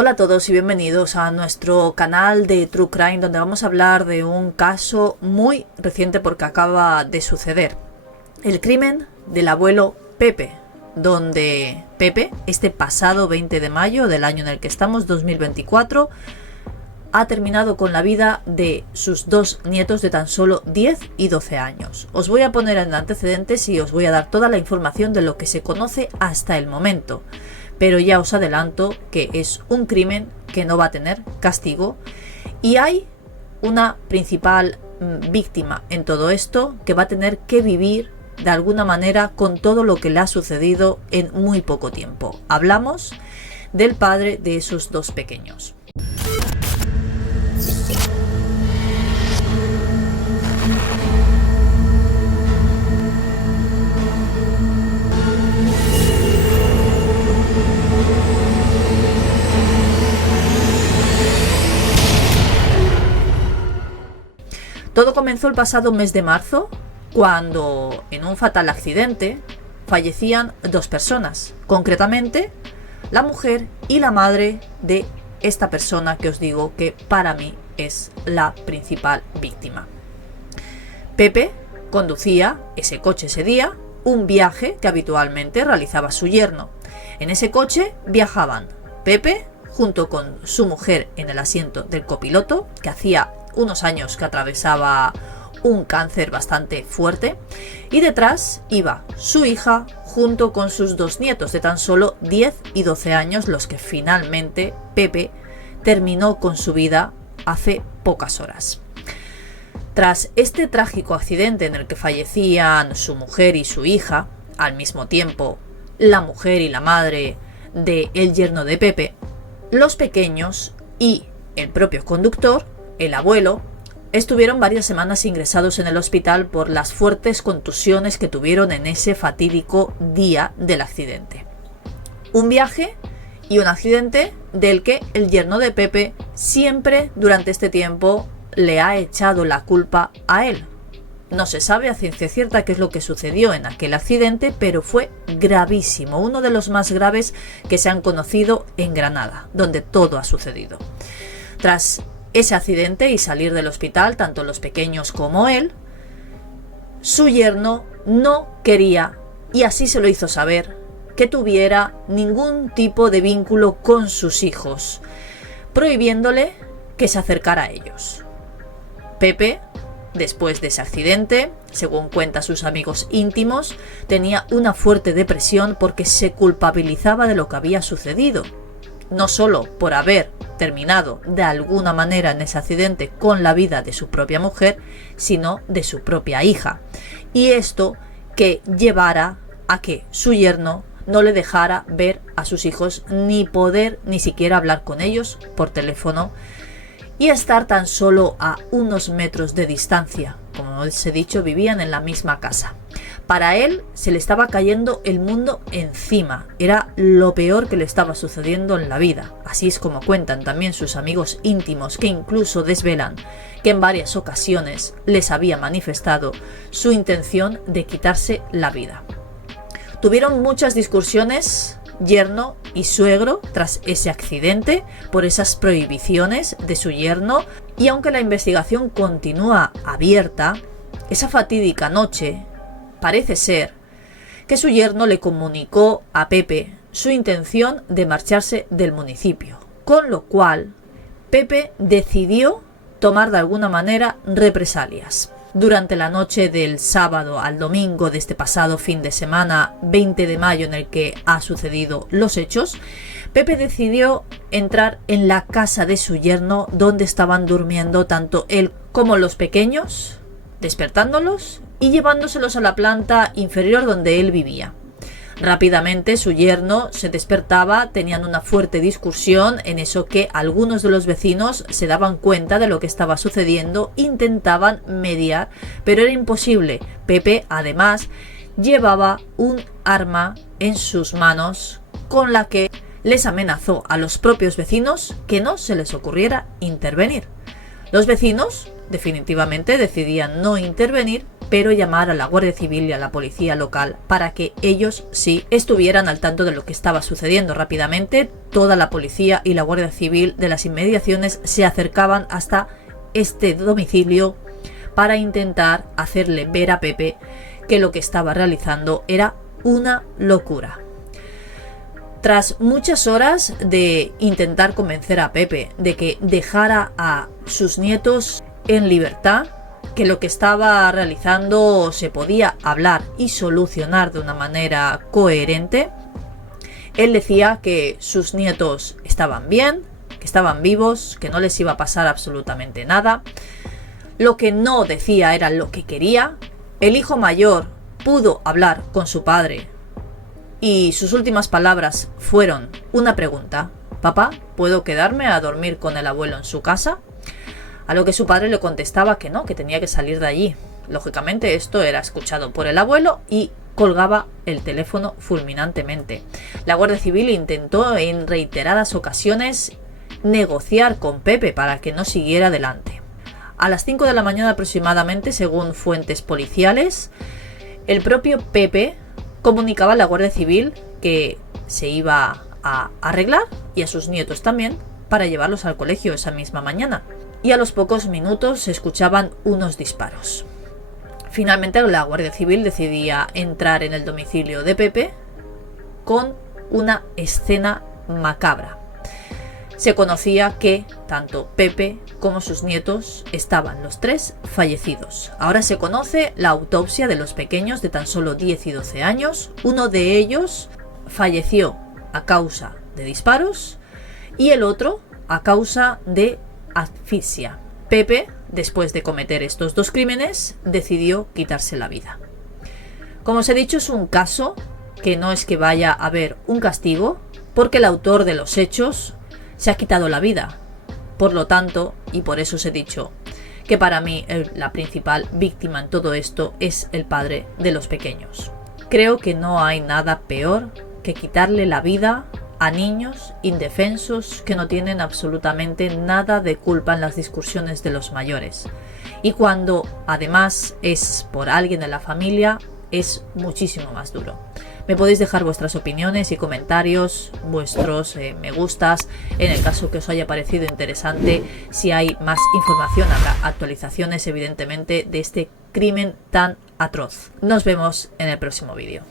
Hola a todos y bienvenidos a nuestro canal de True Crime, donde vamos a hablar de un caso muy reciente porque acaba de suceder. El crimen del abuelo Pepe, donde Pepe, este pasado 20 de mayo del año en el que estamos, 2024, ha terminado con la vida de sus dos nietos de tan solo 10 y 12 años. Os voy a poner en antecedentes y os voy a dar toda la información de lo que se conoce hasta el momento. Pero ya os adelanto que es un crimen que no va a tener castigo y hay una principal víctima en todo esto que va a tener que vivir de alguna manera con todo lo que le ha sucedido en muy poco tiempo. Hablamos del padre de esos dos pequeños. Todo comenzó el pasado mes de marzo, cuando en un fatal accidente fallecían dos personas, concretamente la mujer y la madre de esta persona que os digo que para mí es la principal víctima. Pepe conducía ese coche ese día, un viaje que habitualmente realizaba su yerno. En ese coche viajaban Pepe junto con su mujer en el asiento del copiloto, que hacía unos años que atravesaba un cáncer bastante fuerte, y detrás iba su hija junto con sus dos nietos de tan solo 10 y 12 años, los que finalmente Pepe terminó con su vida hace pocas horas. Tras este trágico accidente en el que fallecían su mujer y su hija, al mismo tiempo la mujer y la madre de el yerno de Pepe, los pequeños y el propio conductor, el abuelo, estuvieron varias semanas ingresados en el hospital por las fuertes contusiones que tuvieron en ese fatídico día del accidente. Un viaje y un accidente del que el yerno de Pepe siempre durante este tiempo le ha echado la culpa a él. No se sabe a ciencia cierta qué es lo que sucedió en aquel accidente, pero fue gravísimo, uno de los más graves que se han conocido en Granada, donde todo ha sucedido. Tras ese accidente y salir del hospital, tanto los pequeños como él, su yerno no quería, y así se lo hizo saber, que tuviera ningún tipo de vínculo con sus hijos, prohibiéndole que se acercara a ellos. Pepe, después de ese accidente, según cuentan sus amigos íntimos, tenía una fuerte depresión porque se culpabilizaba de lo que había sucedido, no solo por haber terminado de alguna manera en ese accidente con la vida de su propia mujer, sino de su propia hija. Y esto que llevara a que su yerno no le dejara ver a sus hijos ni poder ni siquiera hablar con ellos por teléfono y estar tan solo a unos metros de distancia. Como os he dicho, vivían en la misma casa. Para él se le estaba cayendo el mundo encima. Era lo peor que le estaba sucediendo en la vida. Así es como cuentan también sus amigos íntimos, que incluso desvelan que en varias ocasiones les había manifestado su intención de quitarse la vida. Tuvieron muchas discusiones yerno y suegro tras ese accidente por esas prohibiciones de su yerno, y aunque la investigación continúa abierta, esa fatídica noche parece ser que su yerno le comunicó a Pepe su intención de marcharse del municipio, con lo cual Pepe decidió tomar de alguna manera represalias. Durante la noche del sábado al domingo de este pasado fin de semana, 20 de mayo, en el que ha sucedido los hechos, Pepe decidió entrar en la casa de su yerno, donde estaban durmiendo tanto él como los pequeños, despertándolos y llevándoselos a la planta inferior donde él vivía. Rápidamente su yerno se despertaba, tenían una fuerte discusión, en eso que algunos de los vecinos se daban cuenta de lo que estaba sucediendo, intentaban mediar, pero era imposible. Pepe, además, llevaba un arma en sus manos con la que les amenazó a los propios vecinos que no se les ocurriera intervenir. Los vecinos definitivamente decidían no intervenir pero llamar a la Guardia Civil y a la policía local para que ellos sí estuvieran al tanto de lo que estaba sucediendo. Rápidamente, toda la policía y la Guardia Civil de las inmediaciones se acercaban hasta este domicilio para intentar hacerle ver a Pepe que lo que estaba realizando era una locura. Tras muchas horas de intentar convencer a Pepe de que dejara a sus nietos en libertad, que lo que estaba realizando se podía hablar y solucionar de una manera coherente, él decía que sus nietos estaban bien, que estaban vivos, que no les iba a pasar absolutamente nada. Lo que no decía era lo que quería. El hijo mayor pudo hablar con su padre y sus últimas palabras fueron una pregunta: «Papá, ¿puedo quedarme a dormir con el abuelo en su casa?». A lo que su padre le contestaba que no, que tenía que salir de allí. Lógicamente esto era escuchado por el abuelo y colgaba el teléfono fulminantemente. La Guardia Civil intentó en reiteradas ocasiones negociar con Pepe para que no siguiera adelante. A las 5 de la mañana aproximadamente, según fuentes policiales, el propio Pepe comunicaba a la Guardia Civil que se iba a arreglar, y a sus nietos también, para llevarlos al colegio esa misma mañana. Y a los pocos minutos se escuchaban unos disparos. Finalmente la Guardia Civil decidía entrar en el domicilio de Pepe con una escena macabra. Se conocía que tanto Pepe como sus nietos estaban los tres fallecidos. Ahora se conoce la autopsia de los pequeños de tan solo 10 y 12 años. Uno de ellos falleció a causa de disparos y el otro a causa de asfixia. Pepe, después de cometer estos dos crímenes, decidió quitarse la vida. Como os he dicho, es un caso que no es que vaya a haber un castigo, porque el autor de los hechos se ha quitado la vida. Por lo tanto, y por eso os he dicho que para mí la principal víctima en todo esto es el padre de los pequeños. Creo que no hay nada peor que quitarle la vida a niños indefensos que no tienen absolutamente nada de culpa en las discusiones de los mayores. Y cuando además es por alguien de la familia, es muchísimo más duro. Me podéis dejar vuestras opiniones y comentarios, vuestros me gustas, en el caso que os haya parecido interesante. Si hay más información, habrá actualizaciones evidentemente de este crimen tan atroz. Nos vemos en el próximo vídeo.